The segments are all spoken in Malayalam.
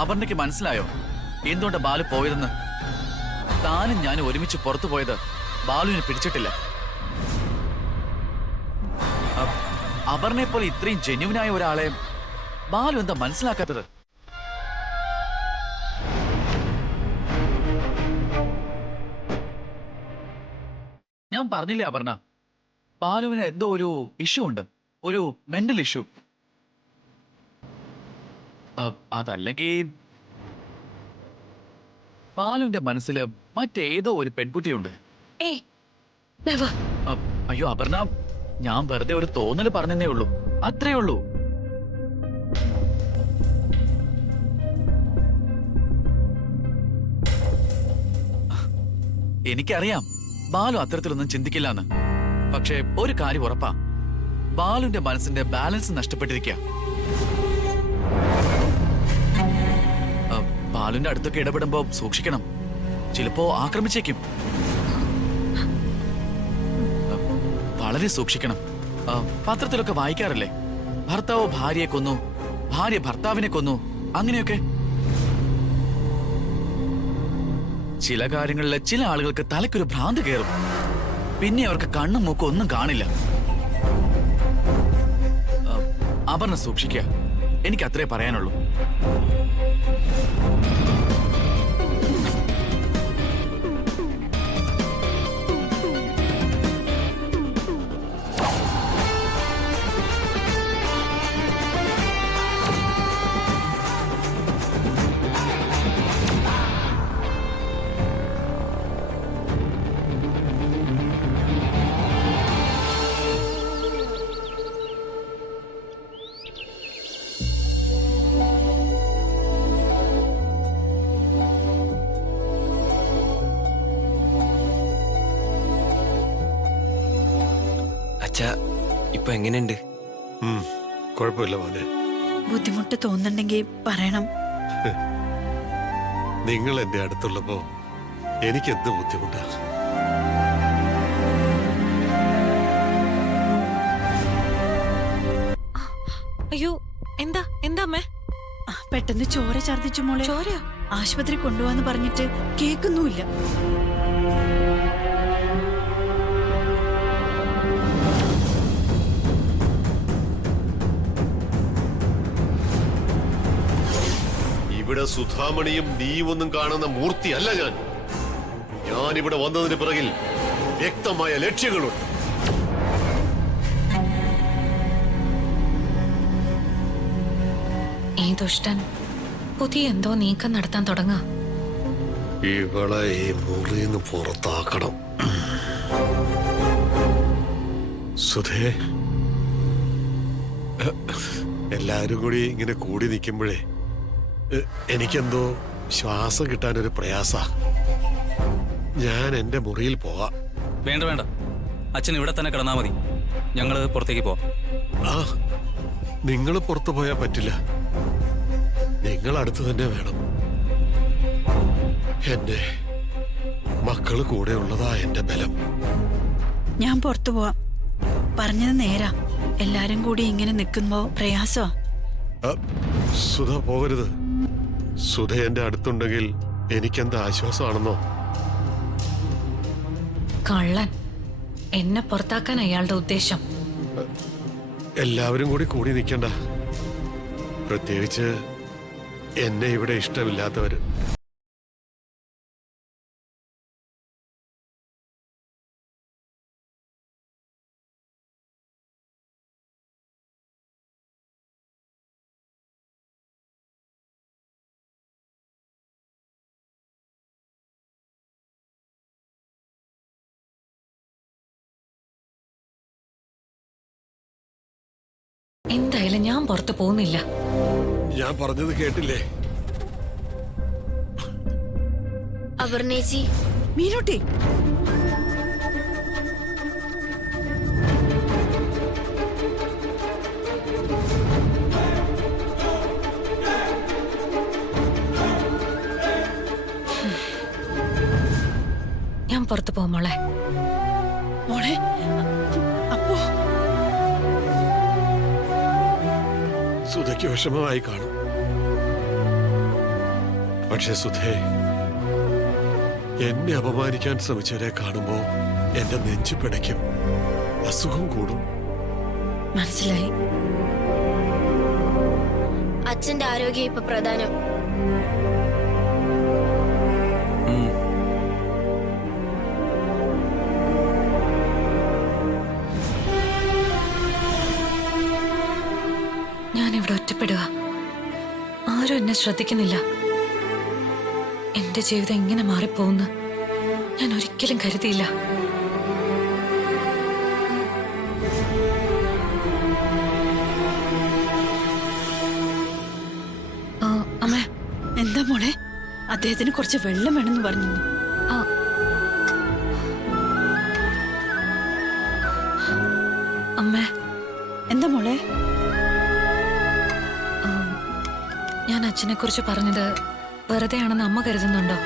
അപർണയ്ക്ക് മനസ്സിലായോ എന്തുകൊണ്ട് ബാലു പോയതെന്ന്? താനും ഞാനും ഒരുമിച്ച് പുറത്തു പോയത് ബാലുവിനെ പിടിച്ചിട്ടില്ല. അപർണയെ പോലെ ഇത്രയും ജെന്യുവിനായ ഒരാളെ ബാലു എന്താ മനസ്സിലാക്കാത്തത്? ഞാൻ പറഞ്ഞില്ലേ അപർണ, ബാലുവിന് എന്തോ ഒരു ഇഷ്യൂ ഉണ്ട്, ഒരു മെന്റൽ ഇഷ്യൂ. അതല്ലെങ്കിൽ ബാലുവിന്റെ മനസ്സിൽ മറ്റേതോ ഒരു പെൺകുട്ടിയുണ്ട്. അയ്യോ അപർണ, ഞാൻ വെറുതെ ഒരു തോന്നൽ പറഞ്ഞതേ ഉള്ളൂ, അത്രേ ഉള്ളൂ. എനിക്കറിയാം ബാലു അത്തരത്തിലൊന്നും ചിന്തിക്കില്ലാന്ന്. പക്ഷേ ഒരു കാര്യം ഉറപ്പാ, ബാലുവിന്റെ മനസ്സിന്റെ ബാലൻസ് നഷ്ടപ്പെട്ടിരിക്കുക. ബാലുവിന്റെ അടുത്തൊക്കെ ഇടപെടുമ്പോ സൂക്ഷിക്കണം, ചിലപ്പോ ആക്രമിച്ചേക്കും. വളരെ സൂക്ഷിക്കണം. പത്രത്തിലൊക്കെ വായിക്കാറില്ലേ, ഭർത്താവ് ഭാര്യയെ കൊന്നു, ഭാര്യ ഭർത്താവിനെ കൊന്നു, അങ്ങനെയൊക്കെ. ചില കാര്യങ്ങളിൽ ചില ആളുകൾക്ക് തലയ്ക്കൊരു ഭ്രാന്ത് കയറും, പിന്നെ അവർക്ക് കണ്ണും മൂക്കും ഒന്നും കാണില്ല. അപർണ സൂക്ഷിക്കുക, എനിക്ക് അത്രേ പറയാനുള്ളൂ. ഇപ്പൊ എങ്ങനെയുണ്ട്? കുഴപ്പമില്ല മോനെ. ബുദ്ധിമുട്ട് തോന്നുന്നുണ്ടെങ്കിൽ പറയണം. നിങ്ങൾ എന്റെ അടുത്തുള്ളപ്പോ എനിക്ക് എന്ത് ബുദ്ധിമുട്ടാ. അയ്യോ, എന്താ എന്താ അമ്മേ? പെട്ടെന്ന് ചോര ഛർദിച്ചു മോളെ. ചോരയോ? ആശുപത്രി കൊണ്ടുപോവാന്ന് പറഞ്ഞിട്ട് കേൾക്കുന്നുമില്ല. ഇവിടെ സുധാമണിയും നീയൊന്നും കാണുന്ന മൂർത്തിയല്ല ഞാൻ. ഞാനിവിടെ വന്നതിന് പിറകിൽ വ്യക്തമായ ലക്ഷ്യങ്ങളുണ്ട്. ഈ ദുഷ്ടൻ പുതിയ എന്തോ നീക്കം നടത്താൻ തുടങ്ങാ. ഇവളെ ഈ മുറിന്ന് പുറത്താക്കണം. സുധേ, എല്ലാരും കൂടി ഇങ്ങനെ കൂടി നിൽക്കുമ്പോഴേ എനിക്കെന്തോ ശ്വാസം കിട്ടാനൊരു പ്രയാസ. ഞാൻ എന്റെ മുറിയിൽ പോവാ. വേണ്ട വേണ്ട, അച്ഛൻ ഇവിടെ തന്നെ കിടന്നാ മതി, ഞങ്ങള് പുറത്തേക്ക് പോവാം. ആ, നിങ്ങൾ പുറത്തു പോയാൽ പറ്റില്ല, നിങ്ങൾ അടുത്ത് തന്നെ വേണം. എന്റെ മക്കള് കൂടെ ഉള്ളതാ എന്റെ ബലം. ഞാൻ പുറത്തു പോവാം, പറഞ്ഞത് നേരാ. എല്ലാരും കൂടി ഇങ്ങനെ നിൽക്കുമ്പോ പ്രയാസമാ. സുധ പോകരുത്. സുധ എന്റെ അടുത്തുണ്ടെങ്കിൽ എനിക്കെന്താ ആശ്വാസമാണെന്നോ. കള്ളൻ, എന്നെ പുറത്താക്കാൻ അയാളുടെ ഉദ്ദേശം. എല്ലാവരും കൂടി കൂടി നിൽക്കണ്ട, പ്രത്യേകിച്ച് എന്നെ ഇവിടെ ഇഷ്ടമില്ലാത്തവര്. എന്തായാലും ഞാൻ പുറത്തു പോകുന്നില്ല. ഞാൻ പറഞ്ഞത് കേട്ടില്ലേ? അപർണേച്ചി, മീനൂട്ടി, ഞാൻ പുറത്തു പോകും മോളെ. മോളെ, അപ്പോ സുധയ്ക്ക് വിഷമമായി കാണും. പക്ഷെ സുധേ, എന്നെ അപമാനിക്കാൻ ശ്രമിച്ചവരെ കാണുമ്പോ എന്റെ നെഞ്ചു പിടയ്ക്കും, അസുഖം കൂടും. മനസ്സിലായി. അച്ഛന്റെ ആരോഗ്യം ഇപ്പൊ പ്രധാനം. ഞാനിവിടെ ഒറ്റപ്പെടുക. ആരും എന്നെ ശ്രദ്ധിക്കുന്നില്ല. എന്റെ ജീവിതം ഇങ്ങനെ മാറിപ്പോകുന്നു ഞാൻ ഒരിക്കലും കരുതിയില്ല. അമ്മേ, എന്താ മോളെ? അദ്ദേഹത്തിന് കുറച്ച് വെള്ളം വേണമെന്ന് പറഞ്ഞു. ആ, അമ്മേ, എന്താ മോളെ? ഞാൻ അച്ഛനെ കുറിച്ച് പറഞ്ഞത് വെറുതെയാണെന്ന് അമ്മ കരുതുന്നുണ്ടോ?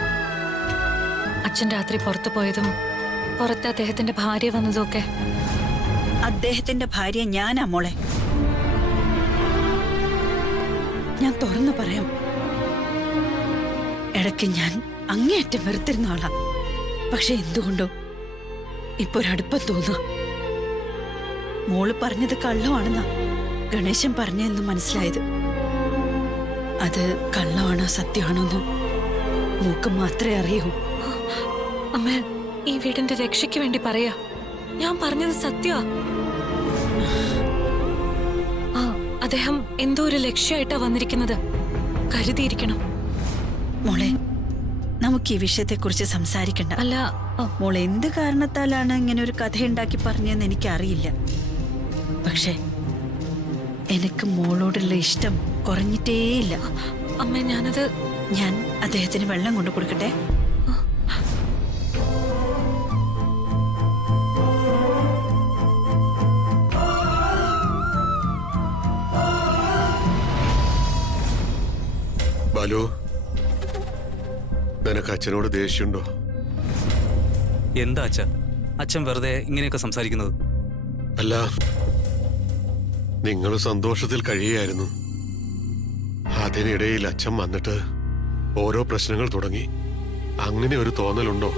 അച്ഛൻ രാത്രി പുറത്തു പോയതും പുറത്ത് അദ്ദേഹത്തിന്റെ ഭാര്യ വന്നതും ഒക്കെ. അദ്ദേഹത്തിന്റെ ഭാര്യ ഞാനാ മോളെ. ഞാൻ തുറന്നു പറയാം, ഇടയ്ക്ക് ഞാൻ അങ്ങേയറ്റം വെറുത്തിരുന്ന ആളാ. പക്ഷെ എന്തുകൊണ്ടോ ഇപ്പൊ ഒരടുപ്പം തോന്നുക. മോള് പറഞ്ഞത് കള്ളമാണെന്നാ ഗണേശൻ പറഞ്ഞെന്ന് മനസ്സിലായത്. അത് കള്ളമാണോ സത്യമാണോ എന്ന് മൂക്ക് മാത്രമേ അറിയൂ. അമ്മ, ഈ വീടിന്റെ രക്ഷയ്ക്ക് വേണ്ടി പറയാ, ഞാൻ പറഞ്ഞത് സത്യമാ. അദ്ദേഹം എന്തോ ഒരു ലക്ഷ്യമായിട്ടാ വന്നിരിക്കുന്നത്. കരുതിയിരിക്കണം. മോളെ, നമുക്ക് ഈ വിഷയത്തെക്കുറിച്ച് സംസാരിക്കണ്ട. അല്ല, മോളെ എന്ത് കാരണത്താലാണ് ഇങ്ങനെ ഒരു കഥയുണ്ടാക്കി പറഞ്ഞതെന്ന് എനിക്കറിയില്ല. പക്ഷെ എനിക്ക് മോളോടുള്ള ഇഷ്ടം കുറഞ്ഞിട്ടേയില്ല. അമ്മ, ഞാനത് ഞാൻ അദ്ദേഹത്തിന് വെള്ളം കൊണ്ടു കൊടുക്കട്ടെ? ബാലു, നിനക്ക് അച്ഛനോട് ദേഷ്യമുണ്ടോ? എന്താ അച്ഛ, അച്ഛൻ വെറുതെ ഇങ്ങനെയൊക്കെ സംസാരിക്കുന്നത്? അല്ല, നിങ്ങൾ സന്തോഷത്തിൽ കഴിയുകയായിരുന്നു. അതിനിടയിൽ അച്ഛൻ വന്നിട്ട് ഓരോ പ്രശ്നങ്ങൾ തുടങ്ങി. അങ്ങനെ ഒരു തോന്നലുണ്ടോ?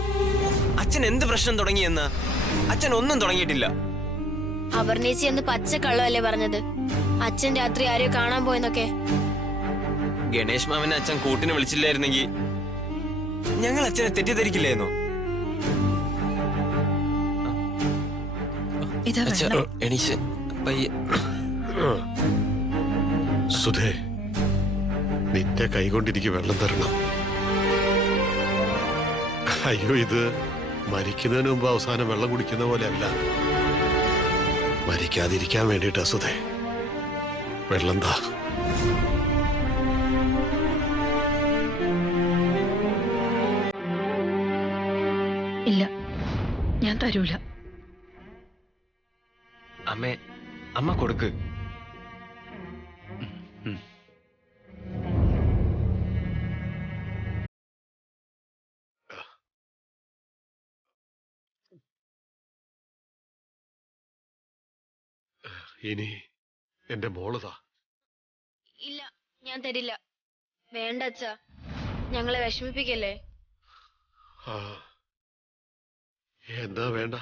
അച്ഛൻ എന്ത് പ്രശ്നം തുടങ്ങിയെന്ന്? അച്ഛൻ ഒന്നും തുടങ്ങിയിട്ടില്ല. അപർണേച്ചി എന്ന് പച്ച കള്ളമല്ലേ പറഞ്ഞത്? അച്ഛൻ രാത്രി ആരെയോ കാണാൻ പോയെന്നൊക്കെ. ഗണേഷ് മാമനെ അച്ഛൻ കൂട്ടിന് വിളിച്ചില്ലായിരുന്നെങ്കിൽ ഞങ്ങൾ അച്ഛനെ തെറ്റിദ്ധരിക്കില്ലായിരുന്നോ? ഇതാ അച്ഛ, വെള്ളം. എണീച്ച് പയ്യെ. സുധേ, നിന്റെ കൈകൊണ്ടിരിക്കും വെള്ളം തരണം. അയ്യോ, ഇത് മരിക്കുന്നതിന് മുമ്പ് അവസാനം വെള്ളം കുടിക്കുന്ന പോലെ അല്ല. മരിക്കാതിരിക്കാൻ വേണ്ടിയിട്ടാ സുധേ. വെള്ളം താ. ഇല്ല, ഞാൻ തരൂല. അമ്മേ, അമ്മ കൊടുക്ക്. ഇനി എന്റെ മോളതാ. ഇല്ല, ഞാൻ തരില്ല. വേണ്ട അച്ഛാ, ഞങ്ങളെ വിഷമിപ്പിക്കല്ലേ. ആ, എന്താ വേണ്ട,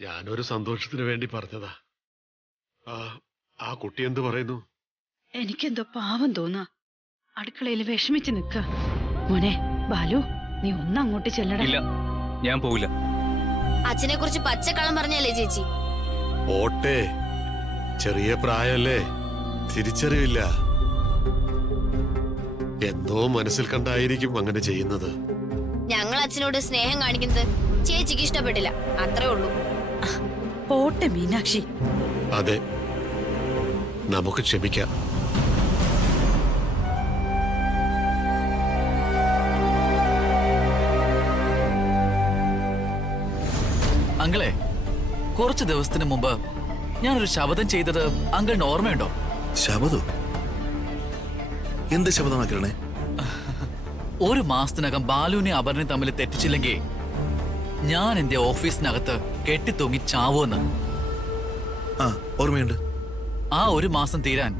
ഞാനൊരു സന്തോഷത്തിന് വേണ്ടി പറഞ്ഞതാ. ആ കുട്ടി എന്ത് പറയുന്നു? എനിക്കെന്തോ പാവം തോന്നാ. അടുക്കളയിൽ വിഷമിച്ച് നിക്ക. മോനെ ബാലു, നീ ഒന്ന് അങ്ങോട്ട് ചെല്ലടാ. ഇല്ല, ഞാൻ പോവില്ല. അച്ഛനെ കുറിച്ച് പച്ചക്കള്ളം പറഞ്ഞല്ലേ ചേച്ചി? ഓട്ടെ, ചെറിയ പ്രായമല്ലേ, തിരിച്ചറിവില്ല. എന്തോ മനസ്സിൽ കണ്ടായിരിക്കും അങ്ങനെ ചെയ്യുന്നത്. ഞങ്ങൾ അച്ഛനോട് സ്നേഹം കാണിക്കുന്നത് ചേച്ചിക്ക് ഇഷ്ടപ്പെട്ടില്ല, അത്രേ ഉള്ളൂ. പോട്ടെ മീനാക്ഷി. അതെ, നമുക്ക് ക്ഷമിക്കാം. അങ്കിളെ, കുറച്ച് ദിവസത്തിന് മുമ്പ് ഞാനൊരു ശപഥം ചെയ്തത് അങ്കിളിന് ഓർമ്മയുണ്ടോ? ശപഥോ? എന്ത് ശപഥമാക്കണേ? ഒരു മാസത്തിനകം ബാലുവിനെ അപർണയും തമ്മിൽ തെറ്റിച്ചില്ലെങ്കിൽ ഞാൻ എന്റെ ഓഫീസിനകത്ത് കെട്ടിത്തൂങ്ങി ചാവൂന്ന്. ആ, ഓർമ്മയുണ്ട്. ആ ഒരു മാസം തീരാൻ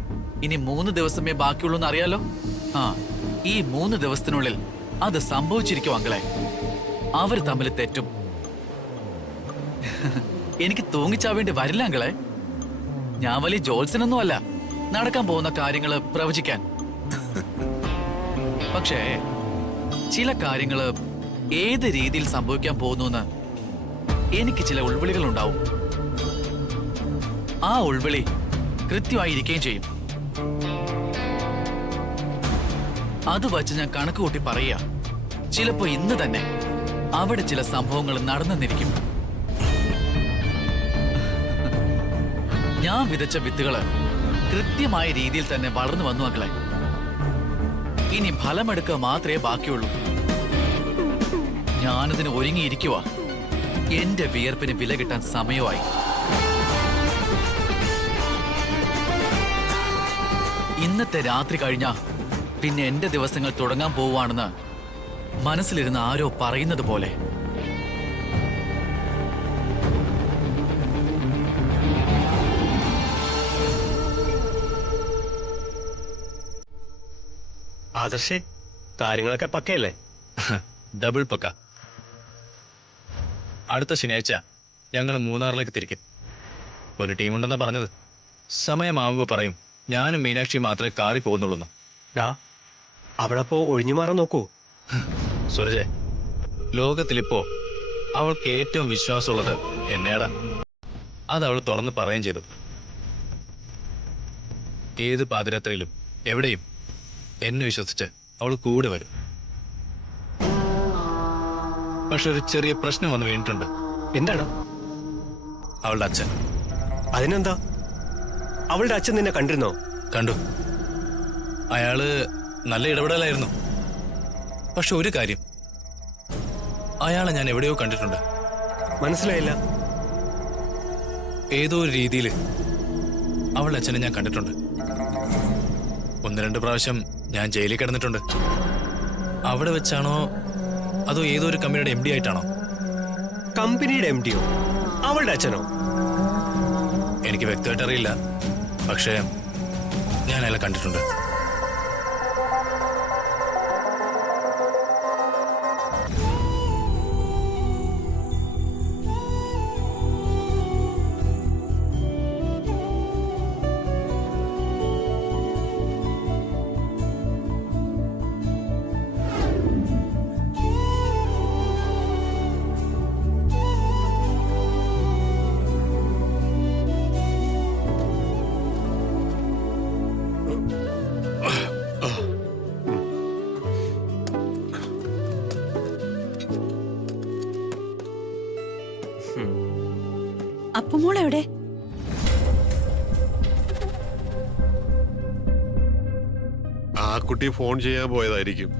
ഇനി 3 ദിവസമേ ബാക്കിയുള്ളൂ എന്ന് അറിയാലോ. ആ, ഈ 3 ദിവസത്തിനുള്ളിൽ അത് സംഭവിച്ചിരിക്കും അങ്കിളെ. അവർ തമ്മിൽ തെറ്റും. എനിക്ക് തൂങ്ങിച്ചാവേണ്ടി വരില്ല അങ്കിളെ. ഞാൻ വലിയ ജോത്സ്യനൊന്നും അല്ല നടക്കാൻ പോകുന്ന കാര്യങ്ങള് പ്രവചിക്കാൻ. പക്ഷേ ചില കാര്യങ്ങള് ഏത് രീതിയിൽ സംഭവിക്കാൻ പോകുന്നു എനിക്ക് ചില ഉൾവിളികൾ ഉണ്ടാവും. ആ ഉൾവിളി കൃത്യമായിരിക്കുകയും ചെയ്യും. അത് വച്ച് ഞാൻ കണക്ക് കൂട്ടി പറയുക, ചിലപ്പോ ഇന്ന് തന്നെ അവിടെ ചില സംഭവങ്ങൾ നടന്നെന്നിരിക്കും. ഞാൻ വിതച്ച വിത്തുകള് കൃത്യമായ രീതിയിൽ തന്നെ വളർന്നു വന്നു മക്കളെ. ഇനി ഫലമെടുക്കുക മാത്രമേ ബാക്കിയുള്ളൂ. ഞാനതിന് ഒരുങ്ങിയിരിക്കുക. എന്റെ വിയർപ്പിന് വില കിട്ടാൻ സമയമായി. ഇന്നത്തെ രാത്രി കഴിഞ്ഞ പിന്നെ എന്റെ ദിവസങ്ങൾ തുടങ്ങാൻ പോവുകയാണെന്ന് മനസ്സിലിരുന്ന് ആരോ പറയുന്നത് പോലെ. ആദർശേ, കാര്യങ്ങളൊക്കെ പക്കയല്ലേ? ഡബിൾ പക്ക. അടുത്ത ശനിയാഴ്ച ഞങ്ങൾ മൂന്നാറിലേക്ക് തിരിക്കും. ഒരു ടീമുണ്ടെന്നാ പറഞ്ഞത്. സമയമാവുമ്പോൾ പറയും ഞാനും മീനാക്ഷി മാത്രമേ കാറിൽ പോകുന്നുള്ളൂ. അവളപ്പോ ഒഴിഞ്ഞു മാറാൻ നോക്കൂ. സുരജെ, ലോകത്തിലിപ്പോ അവൾക്ക് ഏറ്റവും വിശ്വാസമുള്ളത് എന്നെയാടാ. അത് അവൾ തുറന്ന് പറയുകയും ചെയ്തു. ഏത് പാതിരാത്രിയിലും എവിടെയും എന്നെ വിശ്വസിച്ച് അവൾ കൂടെ വരും. പക്ഷെ ഒരു ചെറിയ പ്രശ്നം വന്ന് വീണിട്ടുണ്ട്. എന്താണ്? അവളുടെ അച്ഛൻ. അതിനെന്താ? അവളുടെ അച്ഛൻ നിന്നെ കണ്ടിരുന്നോ? കണ്ടു. അയാള് നല്ല ഇടപെടലായിരുന്നു. പക്ഷെ ഒരു കാര്യം, അയാളെ ഞാൻ എവിടെയോ കണ്ടിട്ടുണ്ട്. മനസ്സിലായില്ല. ഏതോ ഒരു രീതിയിൽ അവളുടെ അച്ഛനെ ഞാൻ കണ്ടിട്ടുണ്ട്. 1-2 പ്രാവശ്യം ഞാൻ ജയിലിൽ കിടന്നിട്ടുണ്ട്. അവിടെ വെച്ചാണോ അതോ ഏതോ ഒരു കമ്പനിയുടെ MD ആയിട്ടാണോ? കമ്പനിയുടെ MDയോ? അവളുടെ അച്ഛനോ? എനിക്ക് വ്യക്തമായിട്ട് അറിയില്ല. പക്ഷേ ഞാൻ അയാളെ കണ്ടിട്ടുണ്ട്. അപ്പുമോളെവിടെ? ആ കുട്ടി ഫോൺ ചെയ്യാൻ പോയതായിരിക്കും.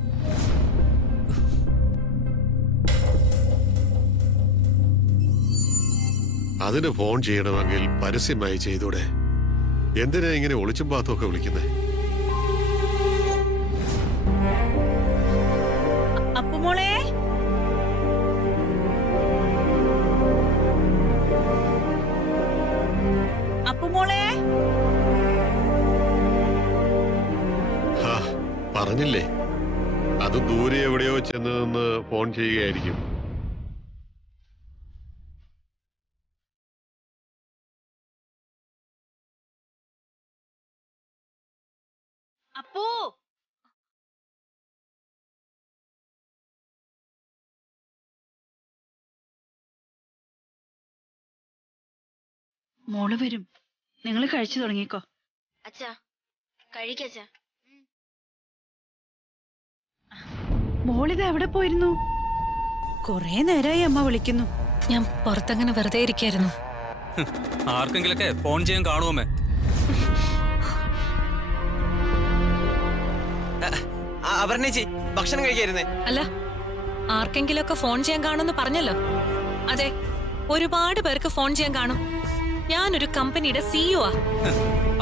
അതിന് ഫോൺ ചെയ്യണമെങ്കിൽ പരസ്യമായി ചെയ്തൂടെ? എന്തിനാ ഇങ്ങനെ ഒളിച്ചും പാത്തുമൊക്കെ വിളിക്കുന്നേ? അപ്പുമോളെ, അപ്പുമോളെ, പറഞ്ഞില്ലേ, അത് ദൂരെ എവിടെയോ ചെന്ന് നിന്ന് ഫോൺ ചെയ്യുകയായിരിക്കും. അപ്പു, മോള് വരും. നിങ്ങൾ കഴിച്ചു തുടങ്ങിക്കോ. അച്ഛാ, കഴിക്കച്ചാ. മോളിത് എവിടെ പോയിരുന്നു? കൊറേ നേരമായി അമ്മ വിളിക്കുന്നു. ഞാൻ പുറത്തങ്ങനെ വെറുതെ ഇരിക്കായിരുന്നു. ആർക്കെങ്കിലൊക്കെ ഫോൺ ചെയ്യാൻ കാണുമേ. അപർണേച്ചി, ഭക്ഷണം കഴിക്കായിരുന്നേ? അല്ല, ആർക്കെങ്കിലുമൊക്കെ ഫോൺ ചെയ്യാൻ കാണുമെന്ന് പറഞ്ഞല്ലോ. അതെ, ഒരുപാട് പേർക്ക് ഫോൺ ചെയ്യാൻ കാണും. ഞാനൊരു കമ്പനിയുടെ CEO ആ.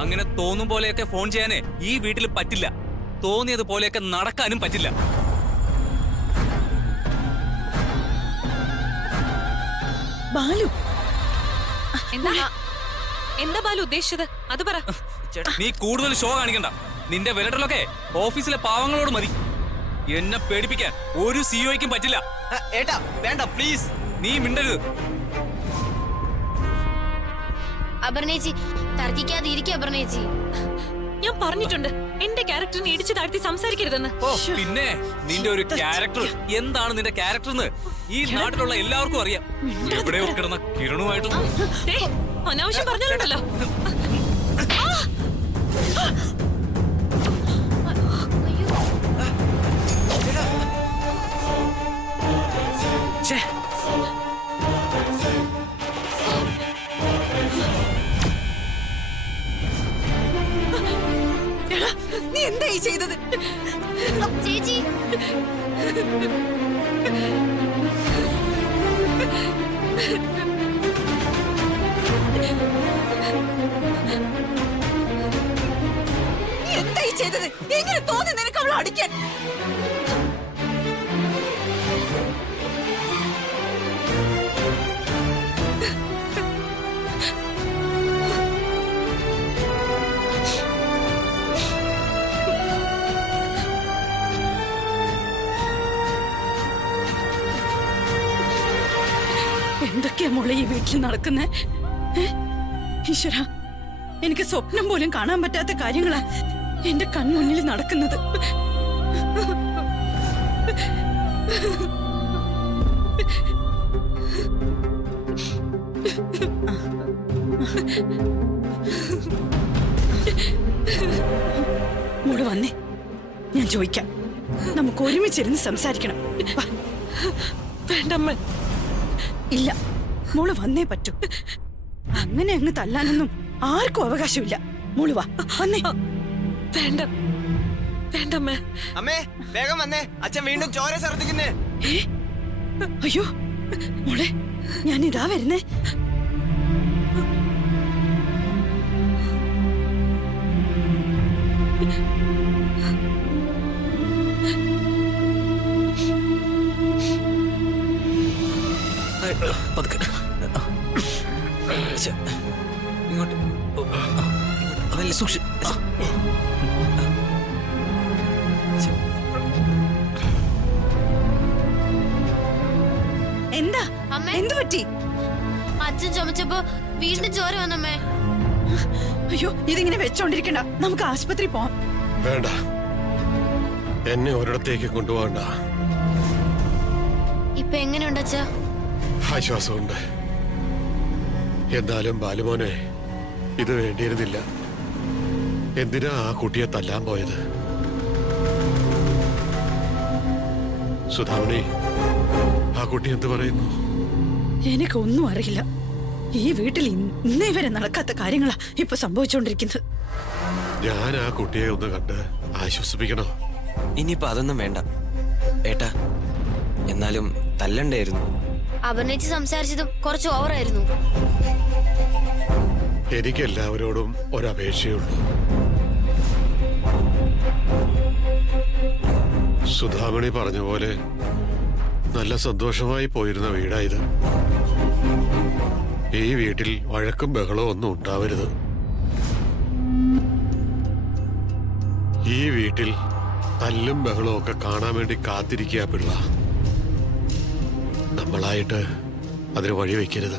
അങ്ങനെ തോന്നും പോലെയൊക്കെ ഫോൺ ചെയ്യാനേ ഈ വീട്ടിൽ പറ്റില്ല. തോന്നിയത് പോലെയൊക്കെ നടക്കാനും പറ്റില്ല. ബാലു, എന്താ ബാലു ഉദ്ദേശിച്ചത്? അത് പറ. നീ കൂടുതൽ ഷോ കാണിക്കണ്ട. നിന്റെ വിരട്ടലൊക്കെ ഓഫീസിലെ പാവങ്ങളോട് മതി. എന്നെ പേടിപ്പിക്കാൻ ഒരു സിഒയ്ക്കും പറ്റില്ല. ഏട്ടാ വേണ്ട പ്ലീസ്. നീ മിണ്ടരുത്. അപർണേച്ചി തർക്കിക്കാതെ ഇരിക്കുക അപർണേച്ചി. ഞാൻ പറഞ്ഞിട്ടുണ്ട് എന്റെ ക്യാരക്ടറിനെ ഇടിച്ചു താഴ്ത്തി സംസാരിക്കരുതെന്ന്. ഓ പിന്നെ നിന്റെ ഒരു ക്യാരക്ടർ എന്താണ് നിന്റെ ക്യാരക്ടർ എന്ന് ഈ നാട്ടിലുള്ള എല്ലാവർക്കും അറിയാം. എവിടെയോ കിടന്ന കിരണുമായിട്ട് ദേ, അനാവശ്യം പറഞ്ഞാലുണ്ടല്ലോ. നീ എന്തായി ചെയ്തത്? ചേച്ചി നീ എന്തായി ചെയ്തത്? എങ്ങനെ തോന്നി നിനക്ക് അവളെ അടിക്കാൻ? എന്തൊക്കെയാ മോളെ ഈ വീട്ടിൽ നടക്കുന്നേ? ഈശ്വര, എനിക്ക് സ്വപ്നം പോലും കാണാൻ പറ്റാത്ത കാര്യങ്ങളാ എന്റെ കൺമുന്നിൽ നടക്കുന്നത്. മോള് വന്നേ, ഞാൻ ചോദിക്കാം. നമുക്ക് ഒരുമിച്ചിരുന്ന് സംസാരിക്കണം. വാ. വേണ്ടമ്മ. ഇല്ല, മോള് വന്നേ പറ്റൂ. അങ്ങനെ അങ്ങ് തല്ലാനൊന്നും ആർക്കും അവകാശമില്ല. മോള് വാ, വന്നേ. വേണ്ട വേണ്ടമ്മ. അമ്മേ വേഗം വന്നേ, അച്ഛൻ വീണ്ടും ചോര ഛർദ്ദിക്കുന്നേ. ഏ? അയ്യോ മോളെ, ഞാൻ ഇതാ വരുന്നേ. പതുക്കെ ഇങ്ങോട്ട് നല്ല സൂക്ഷി. എന്താ അമ്മേ. എന്തു പറ്റി? അച്ഛൻ ചുമച്ചപ്പോ വീണ്ടും ചോര വന്നമ്മേ. അയ്യോ, ഇതിങ്ങനെ വെച്ചോണ്ടിരിക്കണ്ട, നമുക്ക് ആശുപത്രി പോവാം. വേണ്ട, എന്നെ ഒരിടത്തേക്ക് കൊണ്ടുപോകണ്ട. ഇപ്പൊ എങ്ങനെയുണ്ട് അച്ഛാ? ആശ്വാസമുണ്ട്. എന്നാലും ബാലുമോനെ, ഇത് വേണ്ടിയിരുന്നില്ല. എന്തിനാ ആ കുട്ടിയെ തല്ലാൻ പോയത്? സുധാമണി, ആ കുട്ടി എന്ത് പറയുന്നു? എനിക്കൊന്നും അറിയില്ല. ഈ വീട്ടിൽ ഇന്നേ വരെ നടക്കാത്ത കാര്യങ്ങളാ ഇപ്പൊ സംഭവിച്ചുകൊണ്ടിരിക്കുന്നത്. ഞാൻ ആ കുട്ടിയെ ഒന്ന് കണ്ട് ആശ്വസിപ്പിക്കണോ? ഇനിയിപ്പോ അതൊന്നും വേണ്ട ഏട്ടാ. എന്നാലും തല്ലണ്ടായിരുന്നു. അപർണേച്ചി സംസാരിച്ചതും കുറച്ച് ഓവറായിരുന്നു. എനിക്ക് എല്ലാവരോടും ഒരപേക്ഷയുള്ളൂ. സുധാമണി പറഞ്ഞ പോലെ നല്ല സന്തോഷമായി പോയിരുന്ന വീടായത്. ഈ വീട്ടിൽ വഴക്കും ബഹളവും ഒന്നും ഉണ്ടാവരുത്. ഈ വീട്ടിൽ തല്ലും ബഹളവും ഒക്കെ കാണാൻ വേണ്ടി കാത്തിരിക്കുക പിള്ള. നമ്മളായിട്ട് അതിന് വഴി വയ്ക്കരുത്.